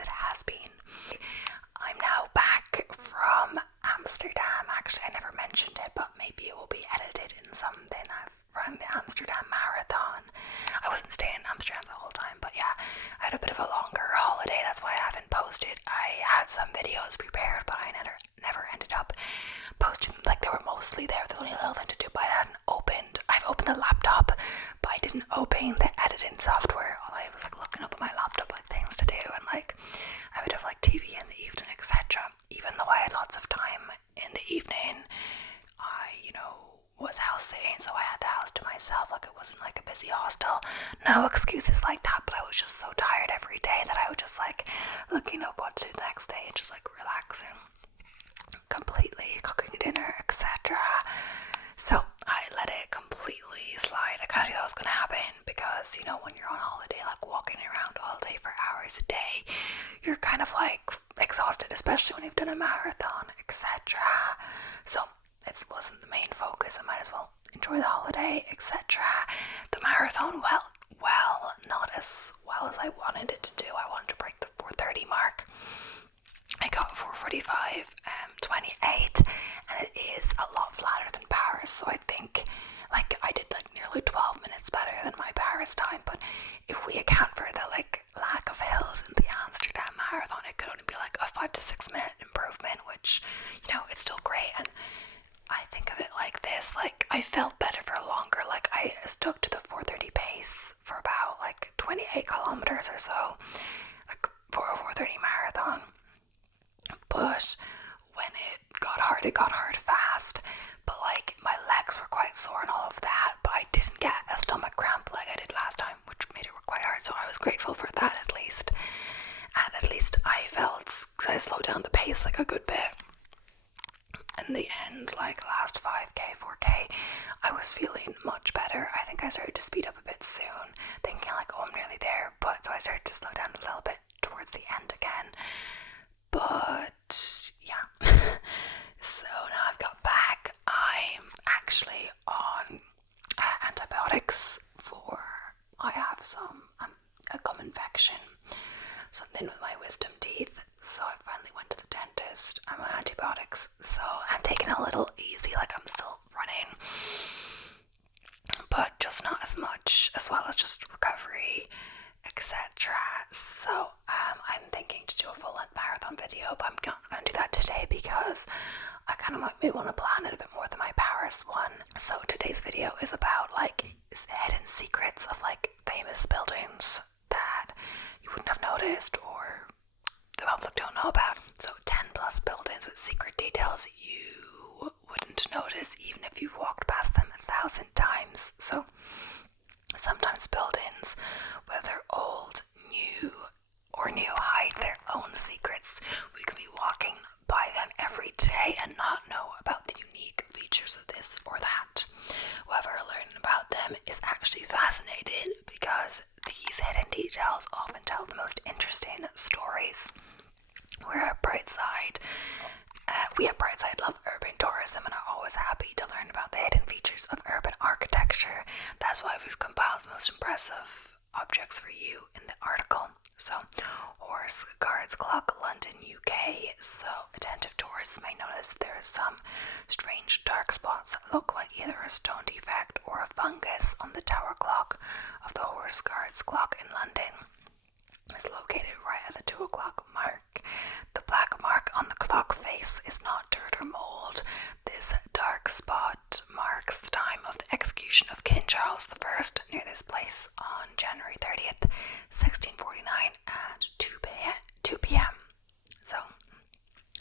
it has been. I'm now back from Amsterdam. Actually, I never mentioned it, but maybe it will be edited in something. I've run the Amsterdam Marathon. I wasn't staying in Amsterdam the whole time, but yeah, I had a bit of a longer holiday. That's why I haven't posted. I had some videos prepared, but I never ended up posting them. Like, they were mostly there. There's only a little thing to do, but I've opened the laptop, but I didn't open the editing software. All I was like looking up at my laptop, like things to do, and like a bit of like TV in the evening, etc. Even though I had lots of time in the evening, I, was house sitting, so I had the house to myself. Like, it wasn't like a busy hostel. No excuses like that, but I was just so tired every day that I was just like looking up what to do the next day and just like relaxing completely, cooking dinner, etc. So I let it completely slide. I kind of knew that was going to happen because, when you're on holiday, like walking around all day for hours a day, you're kind of like exhausted, especially when you've done a marathon, etc. So it wasn't the main focus. I might as well enjoy the holiday, etc. The marathon, well, not as well as I wanted it to do. I wanted to break the 4:30 mark. I got 4:45:28, and it is a lot flatter than Paris, so I think like I did like nearly 12 minutes better than my Paris time. But if we account for the like lack of hills in the Amsterdam Marathon, it could only be like a 5 to 6 minute improvement, which it's still great. And I think of it like this, like I felt better for longer. Like I stuck to the 4:30 pace for about like 28 kilometers or so, like for a 4:30 marathon. But when it got hard fast. But like my legs were quite sore and all of that, but I didn't get a stomach cramp like I did last time, which made it quite hard. So I was grateful for that at least. And at least I felt, because I slowed down the pace like a good bit. In the end, like last 5k, 4k, I was feeling much better. I think I started to speed up a bit soon, thinking like, oh, I'm nearly there. But so I started to slow down a little bit towards the end again. But yeah, so now I've got back. I'm actually on antibiotics I have some a gum infection, something with my wisdom teeth. So I finally went to the dentist. I'm on antibiotics, so I'm taking it a little easy. Like, I'm still running, but just not as much, as well as just recovery, etc. So I'm thinking to do a full-length marathon video, but I'm not going to do that today because I kind of might want to plan it a bit more than my Paris one. So today's video is about like hidden secrets of like famous buildings that you wouldn't have noticed or the public don't know about. So 10 plus buildings with secret details you wouldn't notice even if you've walked past them 1,000 times. So sometimes buildings, whether old, new, or new, hide their own secrets. We can be walking by them every day and not know about the unique features of this or that. However, learning about them is actually fascinating because these hidden details often tell the most interesting stories. We at Brightside love urban tourism and are always happy to learn about the hidden features of urban architecture. That's why we've compiled the most impressive objects for you in the article. So, Horse Guards Clock, London, UK. So, attentive tourists may notice there are some strange dark spots that look like either a stone defect or a fungus on the tower clock of the Horse Guards Clock in London. Is located right at the 2 o'clock mark. The black mark on the clock face is not dirt or mold. This dark spot marks the time of the execution of King Charles I near this place on January 30th, 1649 at 2 p.m. So,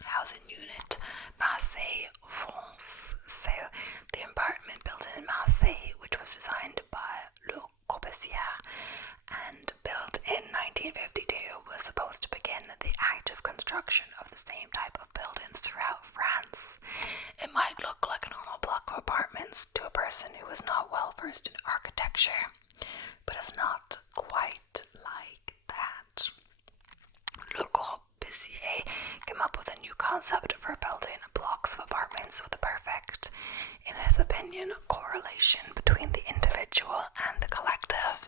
housing unit Marseille, France. So, the apartment building in Marseille, which was designed by Le Corbusier and built in 1952, was supposed to begin the active construction of the same type of buildings throughout France. It might look like a normal block of apartments to a person who is not well versed in architecture, but it's not quite like that. Le Corbusier came up with a new concept for building blocks of apartments with a perfect, in his opinion, correlation between the individual and the collective.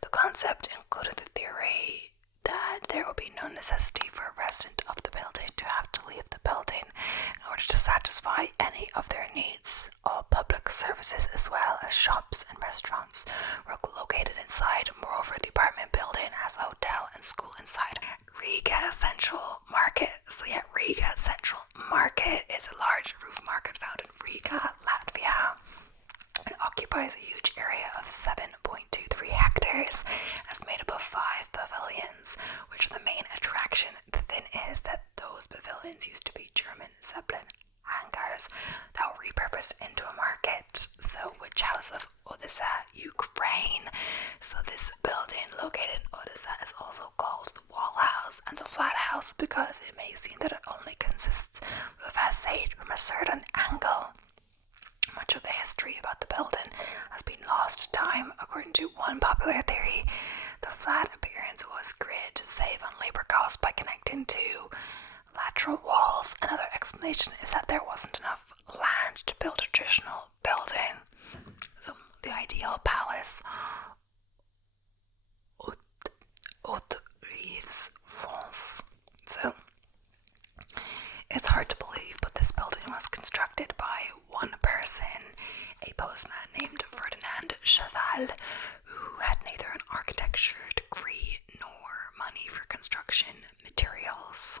The concept included the theory that there will be no necessity for a resident of the building to have to leave the building in order to satisfy any of their needs. All public services as well as shops and restaurants were located inside. Moreover, the apartment building has a hotel and school inside. Riga Central Market. So yeah, Riga Central Market is a large roof market found in Riga, Latvia. It occupies a huge area of 7.23 hectares and is made up of 5 pavilions, which are the main attraction. The thing is that those pavilions used to be German Zeppelin hangars that were repurposed into a market. So, which house of Odessa, Ukraine. So this building located in Odessa is also called the Wall House and the Flat House because it may seem that it only consists of a facade from a certain angle. Much of the history about the building has been lost to time. According to one popular theory, the flat appearance was created to save on labor costs by connecting two lateral walls. Another explanation is that there wasn't enough land to build a traditional building. So the ideal palace, Haute Rives, France. So it's hard to believe, but this building was constructed by one person, a postman named Ferdinand Cheval, who had neither an architecture degree nor money for construction materials.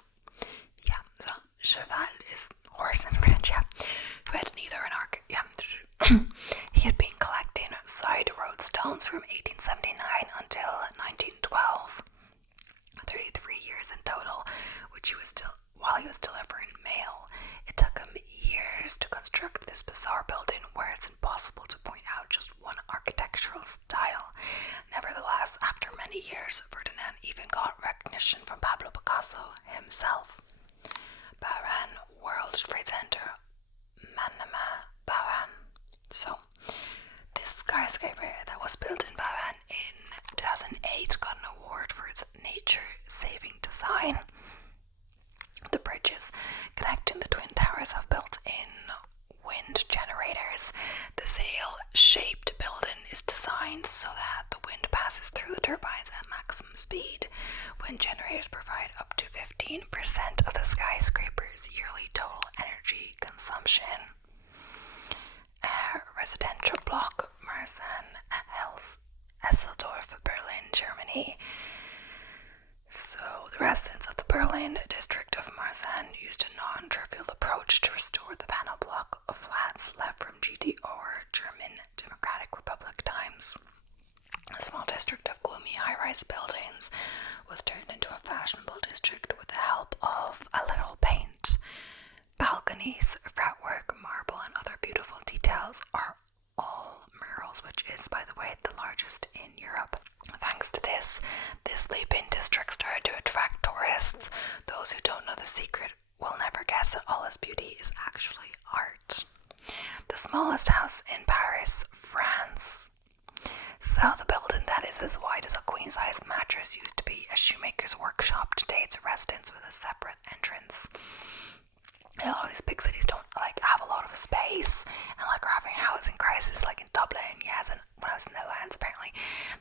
Yeah, so Cheval is horse in French, yeah. Who had neither an he had been collecting side road stones from 1879 until 1912. 33 years in total, while he was delivering mail. It took him years to construct this bizarre building where it's impossible to point out just one architectural style. Nevertheless, after many years, Ferdinand even got recognition from Pablo Picasso himself. Bahrain World Trade Center, Manama, Bahrain. So, this skyscraper that was built in Bahrain in 2008 got an award for its nature-saving design. The bridges connecting the twin towers have built-in wind generators. The sail-shaped building is designed so that the wind passes through the turbines at maximum speed. Wind generators provide up to 15% of the skyscraper's yearly total energy consumption. Residential block, Marsan, Esseldorf, Berlin, Germany. So, the residents of the Berlin district of Marsan used a non-trivial approach to restore the panel block of flats left from GDR, German Democratic Republic times. A small district of gloomy high-rise buildings was turned into a fashionable district with the help of a little paint. Balconies, fretwork, marble, and other beautiful details are all murals, which is, by the way, the largest in Europe. Thanks to this sleep-in district started to attract tourists. Those who don't know the secret will never guess that all this beauty is actually art. The smallest house in Paris, France. So the building that is as wide as a queen-size mattress used to be a shoemaker's workshop. Today it's a residence with a separate entrance. A lot of these big cities don't have a lot of space, and we're having a housing crisis in Dublin, yes, and when I was in the Netherlands, apparently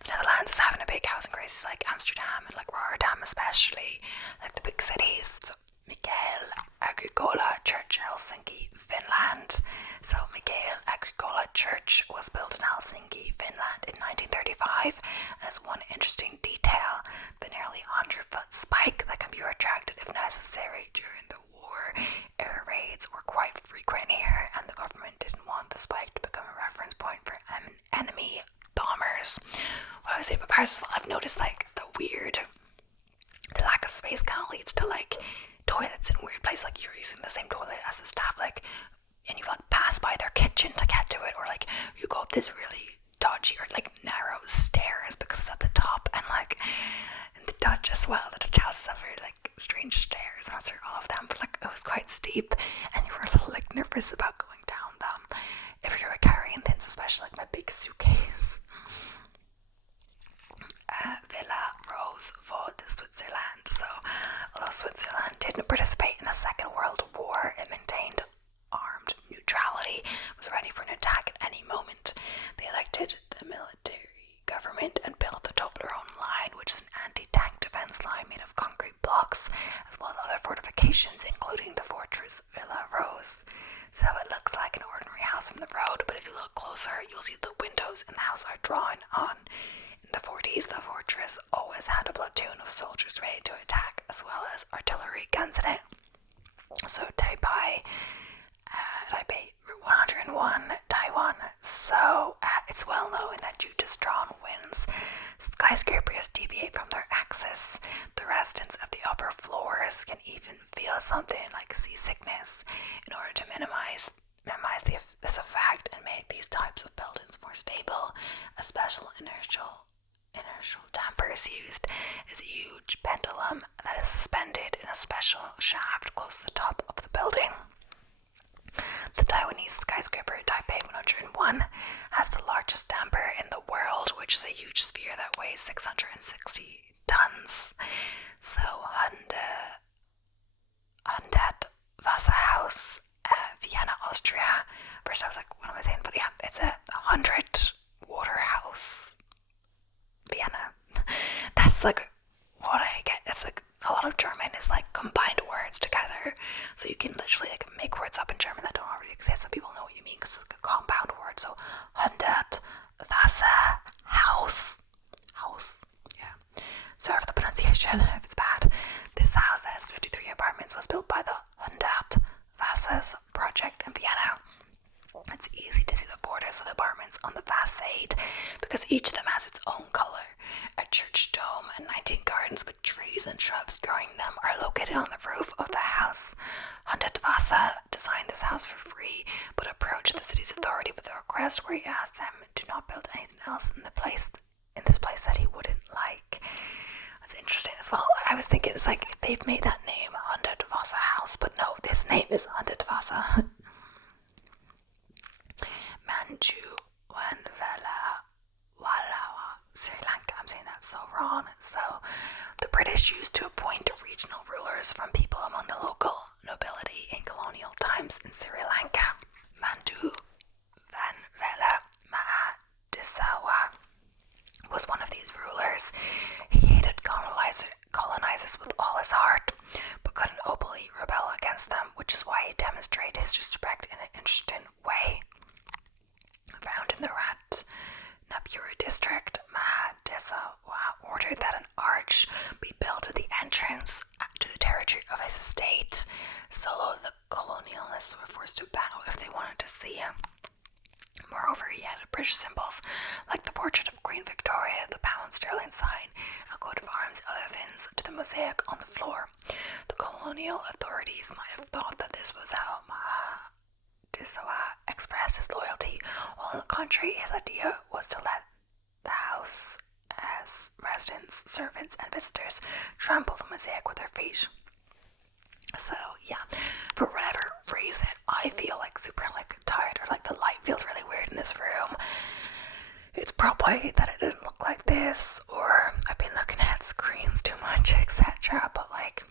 the Netherlands is having a big housing crisis, Amsterdam and Rotterdam especially, the big cities. So Mikael Agricola Church, Helsinki, Finland. So Mikael Agricola Church was built in Helsinki, Finland in 1935, and has one interesting detail: the nearly 100-foot spike that can be retracted if necessary during the war. Air raids were quite frequent here, and the government didn't want the spike to become a reference point for enemy bombers. What I would say about Paris, I've noticed the lack of space kind of leads to toilets in weird places. You're using the same toilet as the staff, and you pass by their kitchen to get to it, or you go up this really dodgy or narrow stairs because it's at the top, and in the Dutch as well, the Dutch houses have very strange stairs. I'm not sure all of them, but it was quite steep, and you were a little nervous about going down them if you were carrying things, especially my big suitcase. Villa Roosevelt, Switzerland. So, although Switzerland didn't participate in the Second World War, it maintained armed neutrality, was ready for an attack at any moment. They elected the military government and built the Toblerone Line, which is an anti-tank defense landslide made of concrete blocks, as well as other fortifications, including the fortress Villa Rose. So it looks like an ordinary house from the road, but if you look closer, you'll see the windows in the house are drawn on. In the 40s, the fortress always had a platoon of soldiers ready to attack, as well as artillery guns in it. So Taipei Route 101, Taiwan. So it's well known that due to strong winds, skyscrapers deviate from their axis. The residents of the upper floors can even feel something like seasickness. In order to minimize this effect and make these types of buildings more stable, a special inertial damper is used. Is a huge pendulum that is suspended in a special shaft close to the top of the building. The Taiwanese skyscraper Taipei 101 has the largest damper in the world, which is a huge sphere that weighs 660 tons. So Hundet Wasserhaus, Vienna, Austria. First I was like, what am I saying? But yeah, it's a 100 water house. Vienna. That's like what I get. It's like a lot of German is like combined words together, so you can literally like make words up in German that don't already exist, so people know what you mean because it's like a compound word. So 100 Wasser house, yeah. Sorry for the pronunciation if it's bad. This house that has 53 apartments was built by the 100 Wassers project in Vienna. It's easy to see the borders of the apartments on the facade because each of them has its own color. A church dome and 19 gardens with trees and shrubs growing in them are located on the roof of the house. Hundet Wasser designed this house for free, but approached the city's authority with a request where he asked them to not build anything else in this place that he wouldn't like. That's interesting as well. I was thinking it's like they've made that name Hundet Wasser House, but no, this name is Hundet Wasser. Manju Wanvala Walawa, Sri Lanka. I'm saying that so wrong. So, the British used to appoint regional rulers from people among the local nobility in colonial times in Sri Lanka. Mandu Vanvela Mahadisawa was one of these rulers. He hated colonizers with all his heart, but couldn't openly rebel against them, which is why he demonstrated his disrespect in an interesting way. Found in the Ratnapura district, Mahadisawa ordered that an arch be built at the entrance to the territory of his estate. Solo the colonialists were forced to bow if they wanted to see him. Moreover, he added British symbols like the portrait of Queen Victoria, the pound sterling sign, a coat of arms, and other things to the mosaic on the floor. The colonial authorities might have thought that this was how Mahadisawa expressed his loyalty, while on the contrary, his idea was to let the house as residents, servants, and visitors trample the mosaic with their feet. So yeah, for whatever reason, I feel like super like tired, or like the light feels really weird in this room. It's probably that it didn't look like this, or I've been looking at screens too much, etc. But like,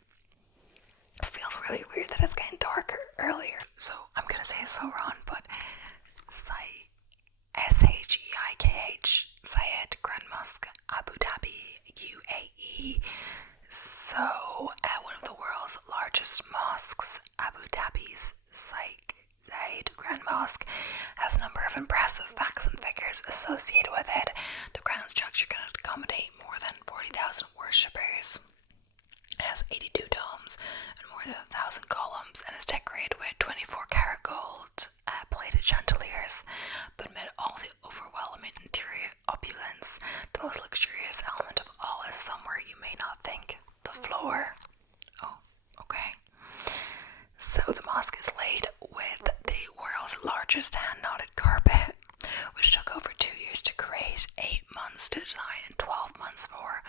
it feels really weird that it's getting darker earlier. So I'm gonna say it so wrong, but Sheikh Zayed Grand Mosque, Abu Dhabi, UAE. So, one of the world's largest mosques, Abu Dhabi's Sheikh Zayed Grand Mosque, has a number of impressive facts and figures associated with it. The ground structure can accommodate more than 40,000 worshippers. It has 82 domes and more than 1,000 columns, and is decorated with 24-karat gold plated chandeliers. But amid all the overwhelming interior opulence, the most luxurious element of all is somewhere you may not think: the floor. Oh, okay. So the mosque is laid with the world's largest hand-knotted carpet, which took over 2 years to create, 8 months to design, and 12 months for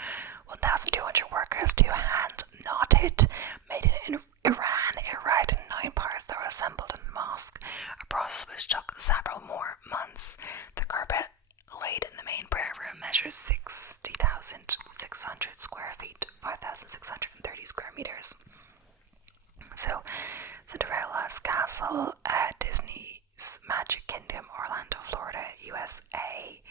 1,200 workers to hand knot it. Made in Iran, arrived in 9 parts that were assembled in the mosque, a process which took several more months. The carpet laid in the main prayer room measures 60,600 square feet, 5,630 square meters. So, Cinderella's Castle at Disney's Magic Kingdom, Orlando, Florida, USA.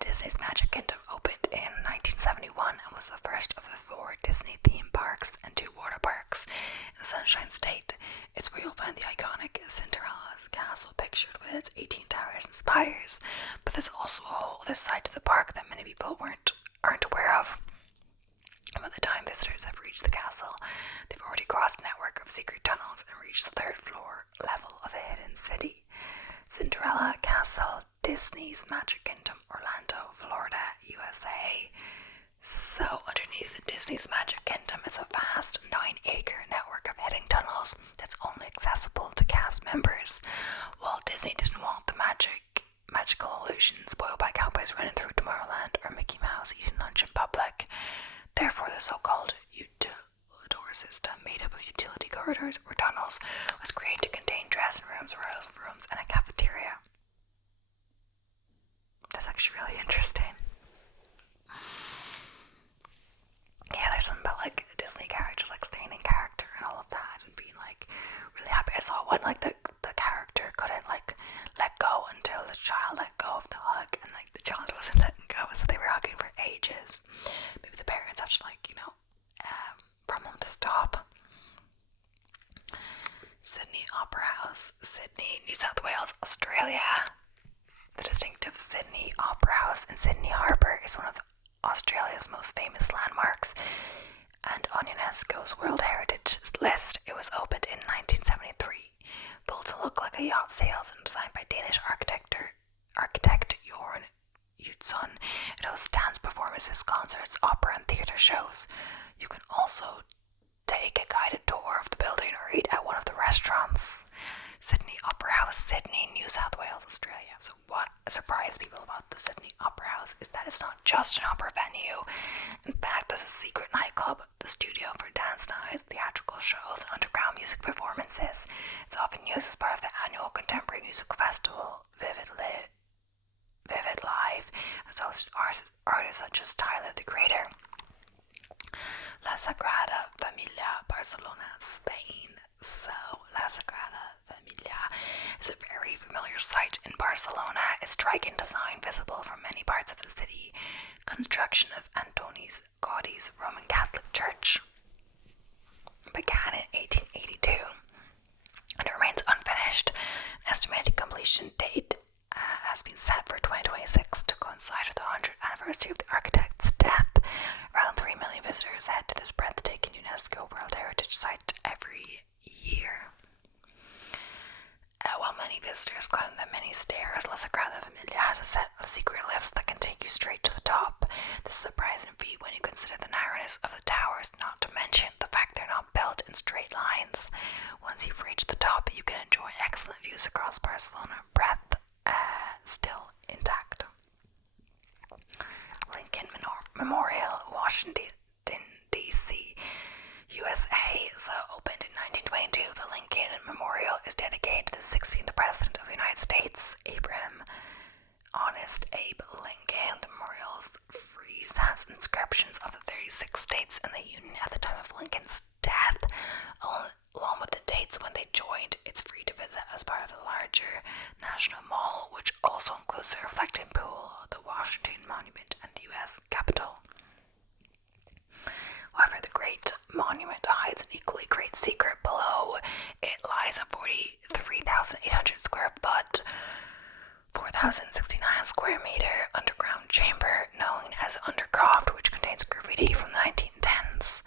Disney's Magic Kingdom opened in 1971 and was the first of the 4 Disney theme parks and 2 water parks in the Sunshine State. It's where you'll find the iconic Cinderella's castle pictured with its 18 towers and spires, but there's also a whole other side to the park that many people aren't aware of. And by the time visitors have reached the castle, they've already crossed a network of secret tunnels and reached the 3rd floor level of a hidden city. Cinderella Castle, Disney's Magic Kingdom, Orlando, Florida, USA. So underneath Disney's Magic Kingdom is a vast 9-acre network of hidden tunnels that's only accessible to cast members. Walt Disney didn't want the magical illusion spoiled by cowboys running through Tomorrowland or Mickey Mouse eating lunch in public. Therefore, the so-called utilidor system, made up of utility corridors or tunnels, was created to contain dressing rooms, royal rooms, and a cafeteria. That's actually really interesting. Yeah, there's something about like Disney characters like staying in character and all of that and being like really happy. I saw one like the character couldn't like let go until the child let go of the hug, and like the child wasn't letting go, so they were hugging for ages. Maybe the parents have to prompt them to stop. Sydney Opera House, Sydney, New South Wales, Australia. The distinctive Sydney Opera House in Sydney Harbour is one of Australia's most famous landmarks, and on UNESCO's World Heritage list. It was opened in 1973. Built to look like a yacht sails and designed by Danish architect Jorn Utzon, it hosts dance performances, concerts, opera, and theatre shows. You can also take a guided tour of the building or eat at one of the restaurants. Sydney Opera House, Sydney, New South Wales, Australia. So what surprised people about the Sydney Opera House is that it's not just an opera venue. In fact, there's a secret nightclub, the studio for dance nights, theatrical shows, and underground music performances. It's often used as part of the annual contemporary music festival, Vivid Live, as hosted artists such as Tyler, the Creator. La Sagrada Familia, Barcelona, Spain. So, La Sagrada Familia is a very familiar sight in Barcelona. Its striking design, visible from many parts of the city, construction of Antoni Gaudi's Roman Catholic Church, began in 1882, and it remains unfinished. An estimated completion date has been set for 2026 to coincide with the 100th anniversary of the architect's death. Around 3 million visitors head to this breathtaking UNESCO World Heritage Site every year. While many visitors climb the many stairs, La Sagrada Familia has a set of secret lifts that can take you straight to the top. This is a surprising feat when you consider the narrowness of the towers, not to mention the fact they're not built in straight lines. Once you've reached the top, you can enjoy excellent views across Barcelona, breadth still intact. Lincoln Memorial, Washington, D.C., USA. So opened in 1922, the Lincoln Memorial is dedicated to the 16th President of the United States, Abraham Honest Abe Lincoln. The memorial's frieze has inscriptions of the 36 states in the Union at the time of Lincoln's death, along with the dates when they joined. It's free to visit as part of the larger National Mall, which also includes the reflecting pool, the Washington Monument, and the U.S. Capitol. However, the Great Monument hides an equally great secret below. It lies a 43,800 square foot, 4,069 square meter underground chamber known as Undercroft, which contains graffiti from the 1910s.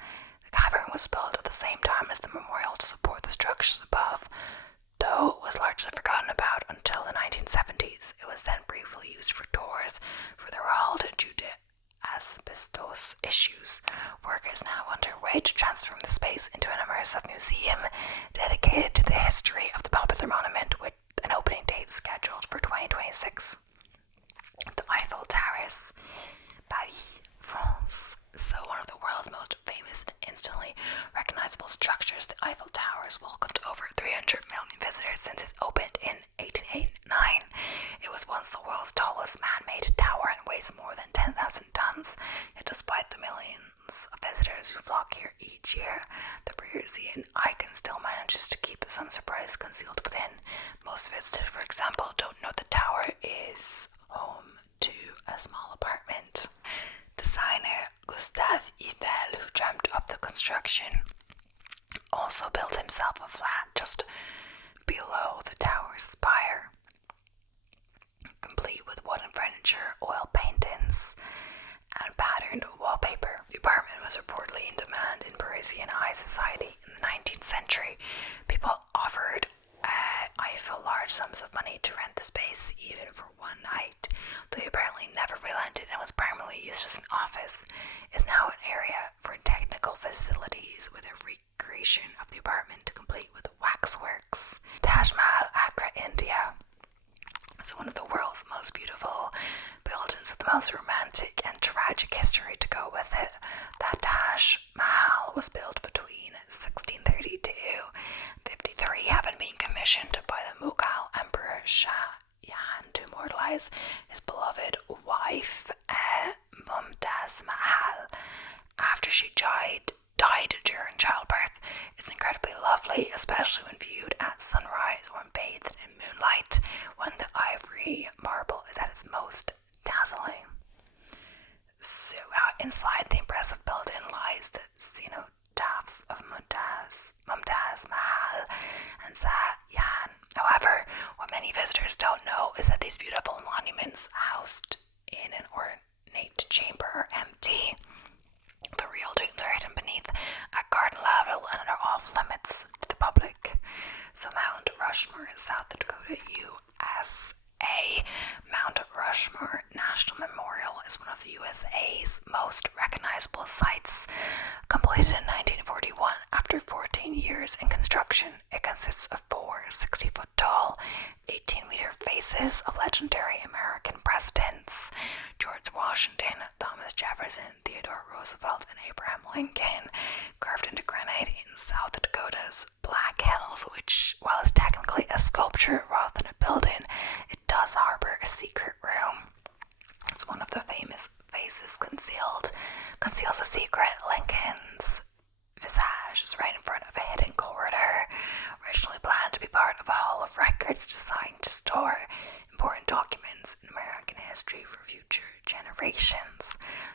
The cavern was built at the same time as the memorial to support the structures above, though it was largely forgotten about until the 1970s. It was then briefly used for tours for the Royal Jude asbestos issues. Work is now underway to transform the space into an immersive museum dedicated to the history of the popular monument, with an opening date scheduled for 2026. The Eiffel Terrace, Paris, France. So one of the world's most famous and instantly recognizable structures, the Eiffel Tower has welcomed over 300 million visitors since it opened in 1889. It was once the world's tallest man-made tower and weighs more than 10,000 tons. Yet despite the millions of visitors who flock here each year, the Parisian icon still manages to keep some surprise concealed within. Most visitors, for example, don't know the tower is home to a small apartment. Designer Gustave Eiffel, who dreamt up the construction, also built himself a flat just below the tower's spire, complete with wooden furniture, oil paintings, and patterned wallpaper. The apartment was reportedly in demand in Parisian high society in the 19th century. People offered Eiffel large sums of money to rent the space, even for one night, though he apparently never relented and was primarily used as an office. It is now an area for technical facilities with a recreation of the apartment complete with waxworks. Taj Mahal, Agra, India. It's one of the world's most beautiful buildings with the most romantic and tragic history to go with it. The Taj Mahal was built between 1632 and 53, having been commissioned by the Mughal Emperor Shah Jahan to immortalize his beloved wife Mumtaz Mahal after she died during childbirth. It's incredibly lovely, especially when viewed at sunrise or bathed in moonlight, when the ivory marble is at its most dazzling. So inside the impressive building lies the cenotaphs of Mumtaz Mahal and Shah Jahan. However, what many visitors don't know is that these beautiful monuments housed in an ornate chamber are empty. The real tombs are hidden beneath at garden level and are off limits to the public. So Mount Rushmore, South Dakota, USA. Mount Rushmore National Memorial is one of the USA's most recognizable sites. Completed in 1941 after 14 years in construction, it consists of 4 60-foot tall, 18-meter faces of legendary American presidents: George Washington, Thomas Jefferson, Theodore Roosevelt, and Abraham Lincoln, carved into granite in South Dakota's Black Hills, which, while it's technically a sculpture rather than a building, it does harbor a secret room. It's one of the famous faces conceals a secret. Lincoln's visage is right in front of a hidden corridor, originally planned to be part of a hall of records designed to store important documents in American history for future generations.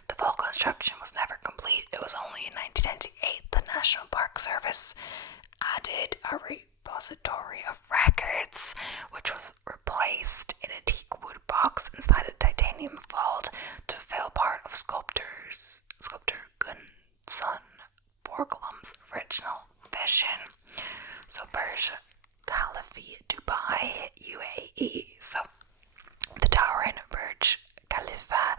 The full construction was never complete. It was only in 1998 the National Park Service added a repository of records, which was replaced in a teak wood box inside a titanium vault to fulfill part of sculptor Gunsun Borglum's original vision. So Burj Khalifa, Dubai, UAE. So the tower in Burj Khalifa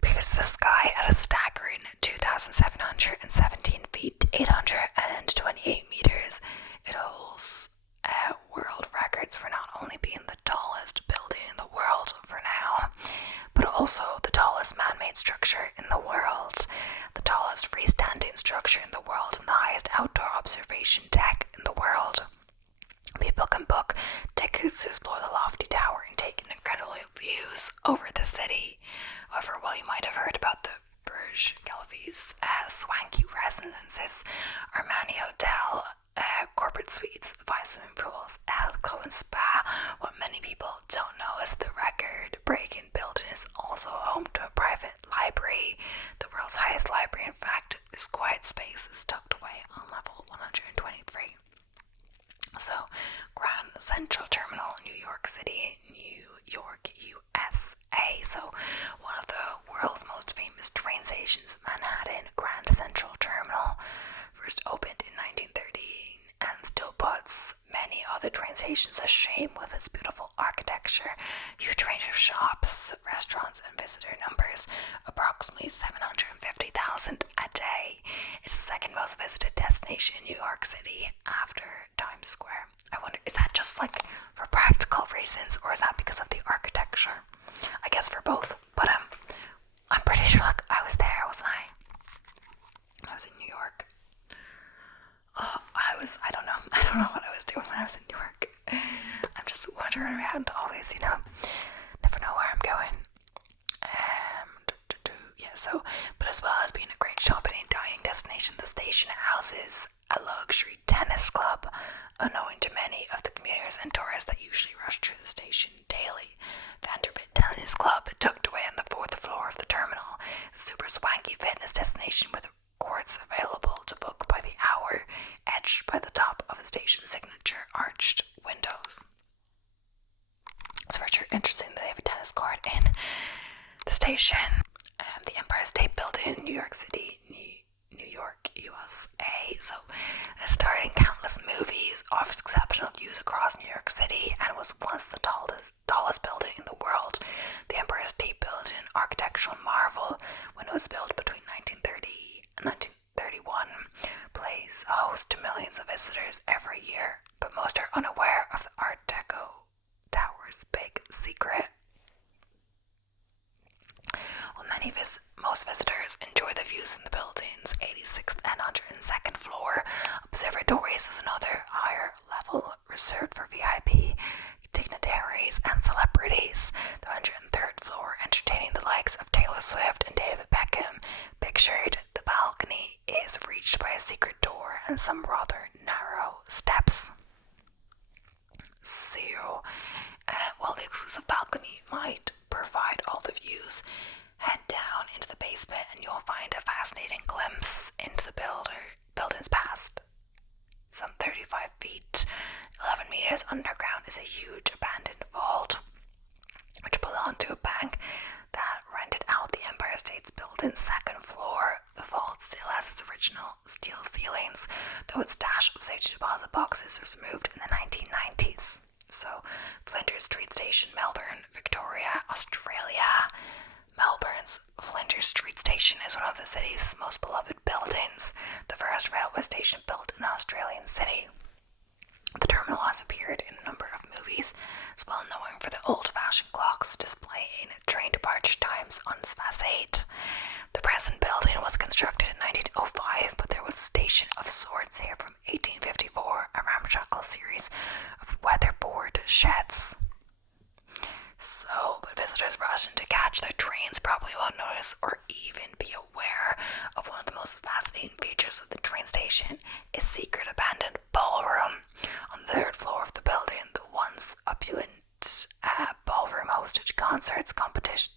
pierces the sky at a staggering 2,717 feet, 828 meters. It holds world records for not only being the tallest building in the world for now, but also the tallest man-made structure in the world, the tallest freestanding structure in the world, and the highest outdoor observation deck in the world. People can book tickets to explore the lofty tower and take in incredible views over the city. However, while you might have heard about the Burj Khalifa's swanky residences, Armani Hotel, corporate suites, 5 swimming pools, alcove and spa, what many people don't know is the record-breaking building is also home to a private library. The world's highest library, in fact, this quiet space is tucked away on level 123. So, Grand Central Terminal, New York City, New York, USA. So, one of the world's most famous train stations, Manhattan Grand Central Terminal, first opened in 1913 and still puts many other train stations to shame with its beautiful architecture, huge range of shops, restaurants, and visitor numbers, approximately 750,000 a day. It's the second most visited destination in New York City after Times Square. I wonder, is that just like for practical reasons, or is that because of the architecture? I guess for both, but I'm pretty sure I was there, wasn't I? I was in New York. I don't know what I was doing when I was in New York. I'm just wandering around always, never know where I'm going. Yeah, so, but as well as being a great shopping and dining destination, the station houses a luxury tennis club, unknowing to many of the commuters and tourists that usually rush through the station daily. Vanderbilt Tennis Club, tucked away on the fourth floor of the terminal, is a super swanky fitness destination with courts available to book by the hour, edged by the top of the station's signature arched windows. So for sure interesting that they have a tennis court in the station. The Empire State Building in New York City, New York, USA. So it starred in countless movies, offers exceptional views across New York City, and was once the tallest building in the world. The Empire State Building, an architectural marvel when it was built between 1930 and 1931, plays host to millions of visitors every year, but most are unaware of the Art Deco tower's big secret. While most visitors enjoy the views from the building's 86th and 102nd floor, observatories is another higher level reserved for VIP dignitaries and celebrities. The 103rd floor, entertaining the likes of Taylor Swift and David Beckham, pictured the balcony is reached by a secret door and some rather narrow steps. So, while the exclusive balcony might provide all the views, head down into the basement and you'll find a fascinating glimpse into the building's past. Some 35 feet, 11 meters underground is a huge abandoned vault, which belonged to a bank that rented out the Empire State Building's second floor. The vault still has its original steel ceilings, though its stash of safety deposit boxes was removed in the 1990s. So, Flinders Street Station, Melbourne, Victoria, Australia. Melbourne's Flinders Street Station is one of the city's most beloved buildings, the first railway station built in an Australian city. The terminal has appeared in a number of movies, as well known for the old-fashioned clocks displaying train departure times on its facade. The present building was constructed in 1905, but there was a station of sorts here from 1854, a ramshackle series of weatherboard sheds. So, but visitors rushing to catch their trains probably won't notice or even be aware of one of the most fascinating features of the train station, a secret abandoned ballroom. On the third floor of the building, the once opulent ballroom hosted concerts, competitions,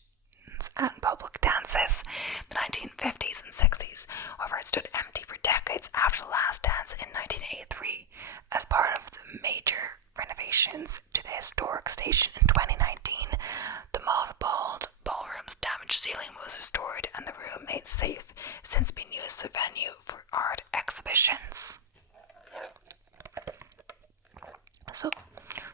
and public dances in the 1950s and 60s. However, it stood empty for decades after the last dance in 1983. As part of the major renovations to the historic station in 2019, the mothballed ballroom's damaged ceiling was restored and the room made safe, since being used as a venue for art exhibitions. So,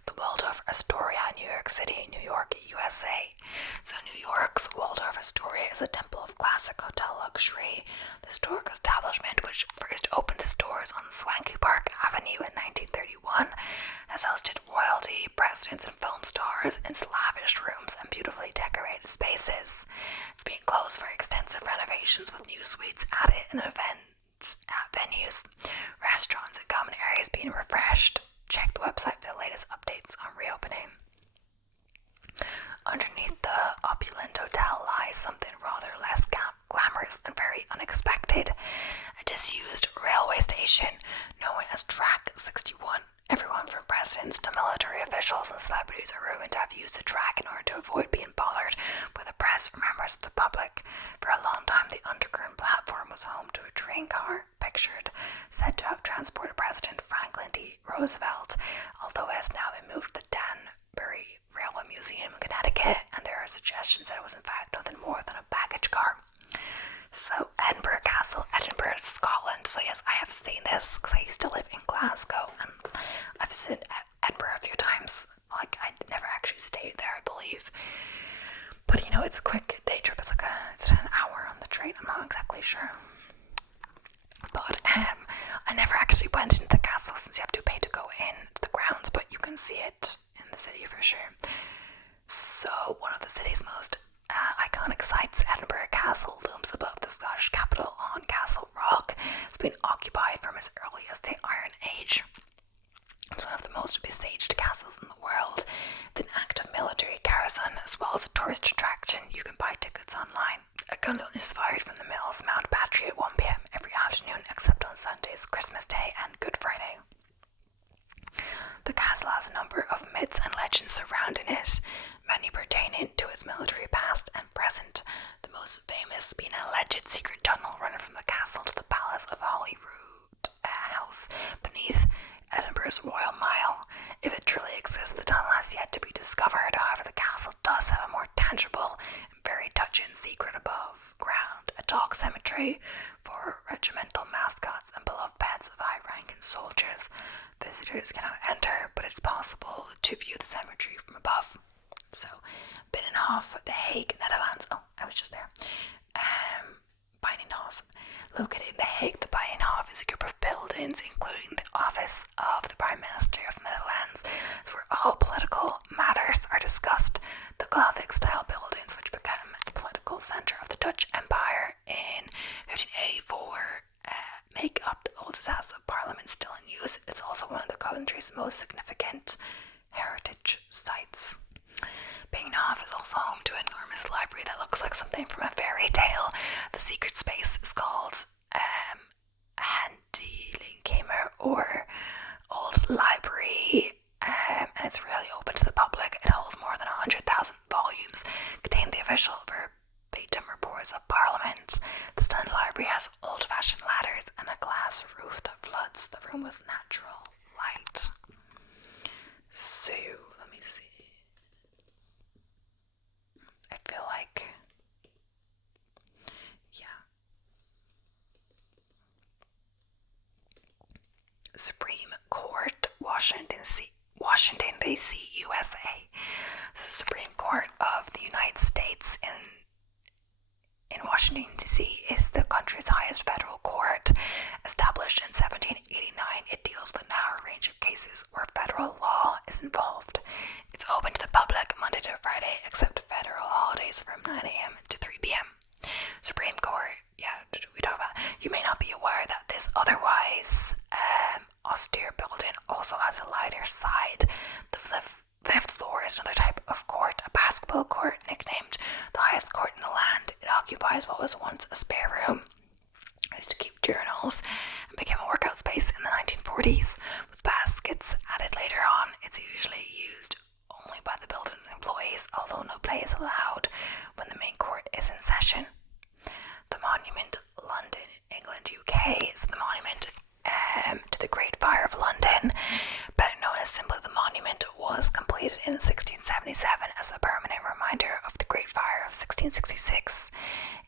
the Waldorf Astoria, New York City, New York, USA. So New York's Waldorf Astoria is a temple of classic hotel luxury. The historic establishment, which first opened its doors on swanky Park Avenue in 1931, has hosted royalty, presidents, and film stars in its lavish rooms and beautifully decorated spaces. It's been closed for extensive renovations with new suites added and events at venues, restaurants, and common areas being refreshed. Check the website for the latest updates on reopening. Underneath the opulent hotel lies something rather less glamorous and very unexpected, a disused railway station known as Track 61. Everyone from presidents to military officials and celebrities are rumored to have used the track in order to avoid being bothered by the press or members of the public. For a long time, the underground platform was home to a train car said to have transported President Franklin D. Roosevelt, although it has now been moved to the Danbury Railway Museum in Connecticut, and there are suggestions that it was in fact nothing more than a baggage car. So, Edinburgh Castle, Edinburgh, Scotland. So yes, I have seen this because I used to live in Glasgow, and I've seen Edinburgh a few times. Like, I never actually stayed there, I believe. But you know, it's a quick day trip. It's an hour on the train. I'm not exactly sure. But I never actually went into the castle since you have to pay to go in to the grounds, but you can see it in the city for sure. So, one of the city's most iconic sites, Edinburgh Castle, looms above the Scottish capital on Castle Rock. It's been occupied from as early as the Iron Age. It's one of the most besieged castles in the world. It's an active military garrison as well as a tourist attraction. You can buy tickets online. A gun is fired from the Mills Mount Battery at 1 p.m. every afternoon except on Sundays, Christmas Day, of myths and legends surrounding it, many pertaining to its military past and present, the most famous being an alleged secret tunnel running from the castle to the palace of Holyrood House beneath Edinburgh's Royal Mile. If it truly exists, the tunnel has yet to be discovered. However, the castle does have a more tangible and very touching secret above ground, a dog cemetery for regimental mascots and beloved pets of high-ranking soldiers. Visitors cannot enter, but it's possible to view the cemetery from above. So, Binnenhof, The Hague, Netherlands. Oh, I was just there. Binnenhof. Located in The Hague, the Binnenhof is a group of buildings, including the office of the Prime Minister of the Netherlands. It's where all political matters are discussed. The Gothic-style buildings, which became the political centre of the Dutch Empire in 1584, make up the oldest House of Parliament still in use. It's also one of the country's most significant heritage sites. Binnenhof is also home to an enormous library that looks like something from a fairy tale. The secret space is called Handelingskammer, or Old Library, and it's really open to the public. It holds more than 100,000 volumes, containing the official verbatim reports of Parliament. The stunned library has old-fashioned ladders and a glass roof that floods the room with natural light. So, let me see. I feel like, Supreme Court, Washington, D.C., USA. So the Supreme Court of the United States in Washington, D.C. is the country's highest federal court. Established in 1789, it deals with a narrow range of cases where federal law is involved. It's open to the public Monday to Friday, except federal holidays from 9 a.m. to 3 p.m. Supreme Court, we talk about. You may not be aware that this otherwise austere building also has a lighter side. The fifth floor is another type of court, a basketball court nicknamed the highest court in the land. It occupies what was once a spare room. I used to keep journals and became a workout space in the 1940s. With baskets added later on, it's usually used only by the building's employees, although no play is allowed when the main court is in session. The Monument, London, England, UK. So the monument to the Great Fire of London, better known as simply the Monument, was completed in 1677 as a permanent reminder of the Great Fire of 1666.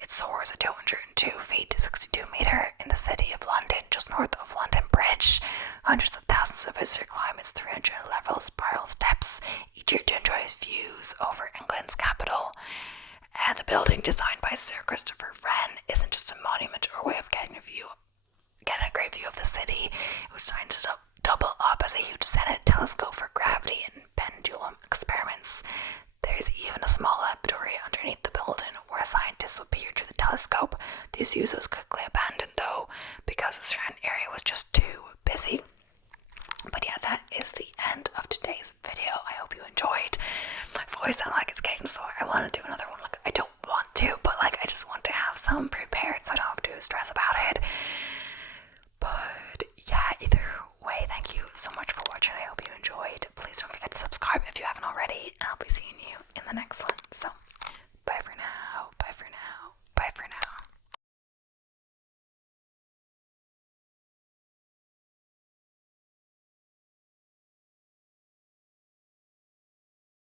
It soars at 202 feet to 62 meters in the city of London, just north of London Bridge. Hundreds of thousands of visitors climb its 300 level spiral steps each year to enjoy views over England's capital. The building, designed by Sir Christopher Wren, isn't just a monument or a way of getting a great view of the city. It was designed to double up as a huge Senate telescope for gravity and pendulum experiments. There's even a small laboratory underneath the building where scientists would peer through the telescope. This use was quickly abandoned, though, because the surrounding area was just too busy. But yeah, that is the end of today's video. I hope you enjoyed. My voice sounds like it's getting sore. I want to do another one. Like, I don't want to, but like, I just want to have some prepared so I don't have to stress about it. But yeah, either way, thank you so much for watching. I hope you enjoyed. Please don't forget to subscribe if you haven't already, and I'll be seeing you in the next one.